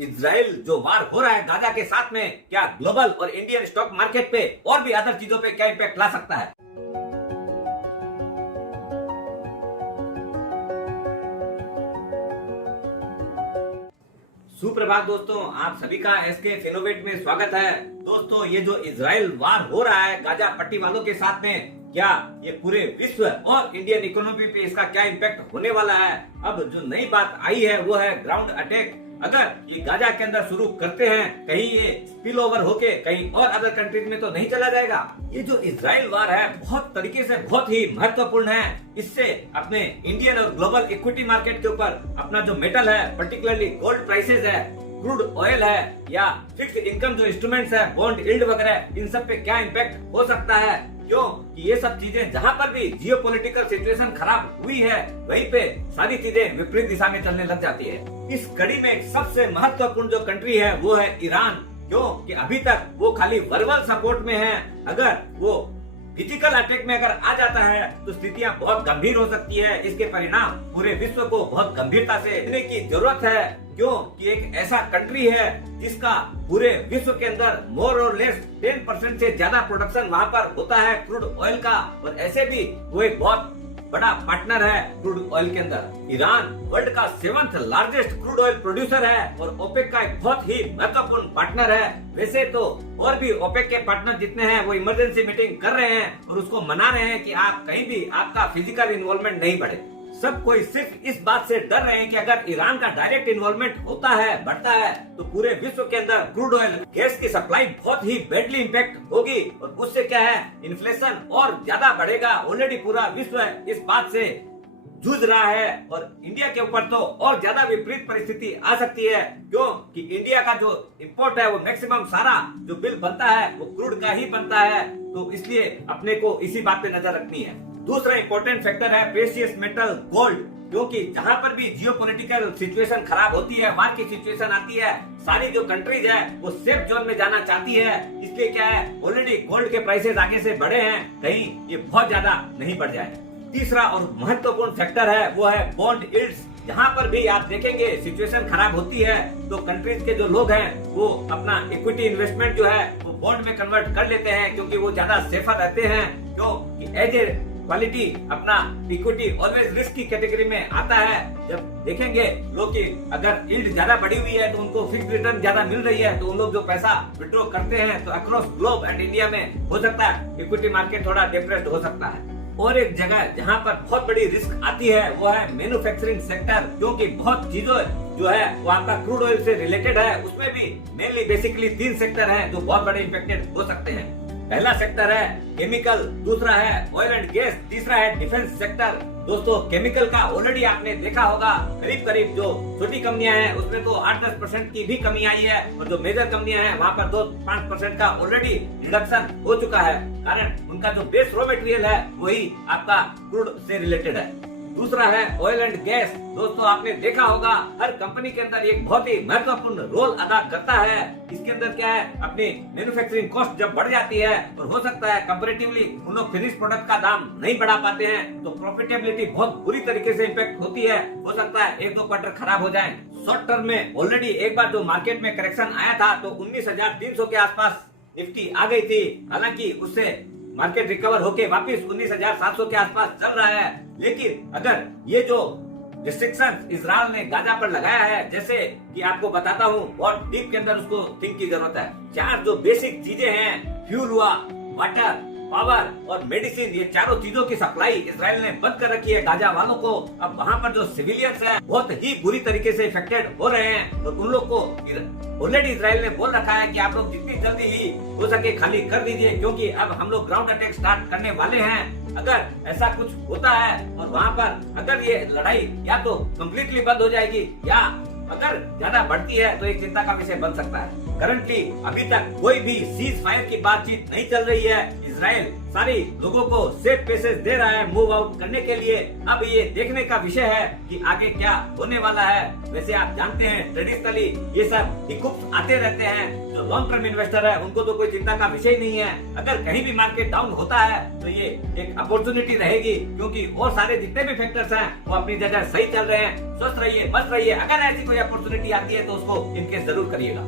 Israel जो वार हो रहा है गाजा के साथ में, क्या ग्लोबल और इंडियन स्टॉक मार्केट पे और भी अदर चीजों पे क्या इम्पैक्ट ला सकता है? सुप्रभात दोस्तों, आप सभी का एसके फिनोवेट में स्वागत है। दोस्तों, ये जो इजराइल वार हो रहा है गाजा पट्टी वालों के साथ में, क्या ये पूरे विश्व और इंडियन इकोनॉमी पे इसका क्या इम्पैक्ट होने वाला है? अब जो नई बात आई है वो है ग्राउंड अटैक। अगर ये गाजा के अंदर शुरू करते हैं, कहीं ये स्पिल ओवर होके कहीं और अदर कंट्रीज में तो नहीं चला जाएगा? ये जो इजराइल वार है बहुत तरीके से बहुत ही महत्वपूर्ण है। इससे अपने इंडियन और ग्लोबल इक्विटी मार्केट के ऊपर अपना जो मेटल है, पर्टिकुलरली गोल्ड प्राइसेस है, क्रूड ऑयल है या फिक्स्ड इनकम जो इंस्ट्रूमेंट्स है, बॉन्ड यील्ड वगैरह, इन सब पे क्या इम्पैक्ट हो सकता है? क्यों कि ये सब चीजें जहाँ पर भी जियोपॉलिटिकल सिचुएशन खराब हुई है, वहीं पे सारी चीजें विपरीत दिशा में चलने लग जाती है। इस कड़ी में सबसे महत्वपूर्ण जो कंट्री है वो है ईरान। क्यों कि अभी तक वो खाली वर्बल सपोर्ट में है। अगर वो फिजिकल अटैक में अगर आ जाता है तो स्थितियां बहुत गंभीर हो सकती है। इसके परिणाम पूरे विश्व को बहुत गंभीरता से लेने की जरूरत है। क्यों कि एक ऐसा कंट्री है जिसका पूरे विश्व के अंदर मोर और लेस 10% से ज्यादा प्रोडक्शन वहाँ पर होता है क्रूड ऑयल का, और ऐसे भी वो एक बहुत बड़ा पार्टनर है क्रूड ऑयल के अंदर। ईरान वर्ल्ड का 7th largest crude oil producer है और ओपेक का एक बहुत ही महत्वपूर्ण पार्टनर है। वैसे तो और भी ओपेक के पार्टनर जितने हैं वो इमरजेंसी मीटिंग कर रहे हैं और उसको मना रहे हैं कि आप कहीं भी आपका फिजिकल इन्वॉल्वमेंट नहीं बढ़े। सब कोई सिर्फ इस बात से डर रहे हैं कि अगर ईरान का डायरेक्ट इन्वॉल्वमेंट होता है, बढ़ता है, तो पूरे विश्व के अंदर क्रूड ऑयल गैस की सप्लाई बहुत ही बैडली इम्पैक्ट होगी और उससे क्या है, इन्फ्लेशन और ज्यादा बढ़ेगा। ऑलरेडी पूरा विश्व इस बात से जूझ रहा है और इंडिया के ऊपर तो और ज्यादा विपरीत परिस्थिति आ सकती है। क्यों कि इंडिया का जो इम्पोर्ट है वो मैक्सिमम सारा जो बिल बनता है वो क्रूड का ही बनता है, तो इसलिए अपने को इसी बात पे नजर रखनी है। दूसरा इंपॉर्टेंट फैक्टर है प्रेशियस मेटल गोल्ड। क्योंकि जहां पर भी जियोपॉलिटिकल सिचुएशन खराब होती है, वार की सिचुएशन आती है, सारी जो कंट्रीज है वो सेफ जोन में जाना चाहती है। इसलिए क्या है, ऑलरेडी गोल्ड के प्राइसेस आगे से बढ़े हैं, कहीं ये बहुत ज्यादा नहीं बढ़ जाए। तीसरा और महत्वपूर्ण फैक्टर है वो है बॉन्ड यील्ड्स। जहाँ पर भी आप देखेंगे सिचुएशन खराब होती है तो कंट्रीज के जो लोग हैं वो अपना इक्विटी इन्वेस्टमेंट जो है वो बॉन्ड में कन्वर्ट कर लेते हैं, क्योंकि वो ज्यादा सेफर रहते हैं। क्यों कि एज ए क्वालिटी अपना इक्विटी ऑलवेज रिस्क की कैटेगरी में आता है। जब देखेंगे लोग कि अगर यील्ड ज्यादा बढ़ी हुई है तो उनको फिक्स रिटर्न ज्यादा मिल रही है, तो उन लोग जो पैसा विड्रॉ करते हैं तो अक्रॉस ग्लोब एंड इंडिया में हो सकता है इक्विटी मार्केट थोड़ा डिप्रेस्ड हो सकता है। और एक जगह जहां पर बहुत बड़ी रिस्क आती है वो है मैन्युफैक्चरिंग सेक्टर। क्योंकि बहुत चीजों जो है वो आपका क्रूड ऑयल से रिलेटेड है, उसमें भी मेनली बेसिकली 3 सेक्टर हैं जो बहुत बड़े इम्पैक्टेड हो सकते हैं। पहला सेक्टर है केमिकल, दूसरा है ऑयल एंड गैस, तीसरा है डिफेंस सेक्टर। दोस्तों, केमिकल का ऑलरेडी आपने देखा होगा, करीब करीब जो छोटी कंपनियां हैं उसमें तो 8-10% की भी कमी आई है, और जो मेजर कंपनियां हैं वहाँ पर 2-5% का ऑलरेडी रिडक्शन हो चुका है। कारण उनका जो बेस रॉ मटेरियल है वही आपका क्रूड से रिलेटेड है। दूसरा है ऑयल एंड गैस। दोस्तों, आपने देखा होगा हर कंपनी के अंदर एक बहुत ही महत्वपूर्ण रोल अदा करता है। इसके अंदर क्या है, अपनी मैन्युफैक्चरिंग कॉस्ट जब बढ़ जाती है और हो सकता है कंपैरेटिवली उन लोग फिनिश प्रोडक्ट का दाम नहीं बढ़ा पाते हैं, तो प्रॉफिटेबिलिटी बहुत बुरी तरीके से इम्पैक्ट होती है। हो सकता है 1-2 क्वार्टर खराब हो जाए। शॉर्ट टर्म में ऑलरेडी एक बार जो मार्केट में करेक्शन आया था तो 19,300 के आसपास निफ्टी आ गई थी। हालांकि उससे मार्केट रिकवर होके वापस 19,700 के आसपास चल रहा है। लेकिन अगर ये जो रिस्ट्रिक्शन इजराइल ने गाजा पर लगाया है, जैसे कि आपको बताता हूँ, बहुत डीप के अंदर उसको थिंक की जरूरत है। 4 जो बेसिक चीजें हैं, फ्यूल हुआ, वाटर, पावर और मेडिसिन, ये चारों चीजों की सप्लाई इजराइल ने बंद कर रखी है गाजा वालों को। अब वहाँ पर जो सिविलियंस हैं बहुत ही बुरी तरीके से इफेक्टेड हो रहे हैं, और उन लोग को ऑलरेडी इजराइल ने बोल रखा है कि आप लोग जितनी जल्दी ही हो सके खाली कर दीजिए, क्योंकि अब हम लोग ग्राउंड अटैक स्टार्ट करने वाले हैं। अगर ऐसा कुछ होता है और वहाँ पर अगर ये लड़ाई या तो कम्प्लीटली बंद हो जाएगी या अगर ज्यादा बढ़ती है तो एक चिंता का विषय बन सकता है। करंटली अभी तक कोई भी सीज फायर की बातचीत नहीं चल रही है। इजराइल सारी लोगों को सेफ पैसेज दे रहा है मूव आउट करने के लिए। अब ये देखने का विषय है कि आगे क्या होने वाला है। वैसे आप जानते हैं ट्रेडिशनली ये सब हिकुप्स आते रहते हैं। जो लॉन्ग टर्म इन्वेस्टर है उनको तो कोई चिंता का विषय नहीं है। अगर कहीं भी मार्केट डाउन होता है तो ये एक अपॉर्चुनिटी रहेगी, क्योंकि और सारे जितने भी फैक्टर्स हैं वो अपनी जगह सही चल रहे हैं। स्वस्थ रहिए, मस्त रहिए। अगर ऐसी कोई अपॉर्चुनिटी आती है तो उसको इनकेस जरूर करिएगा।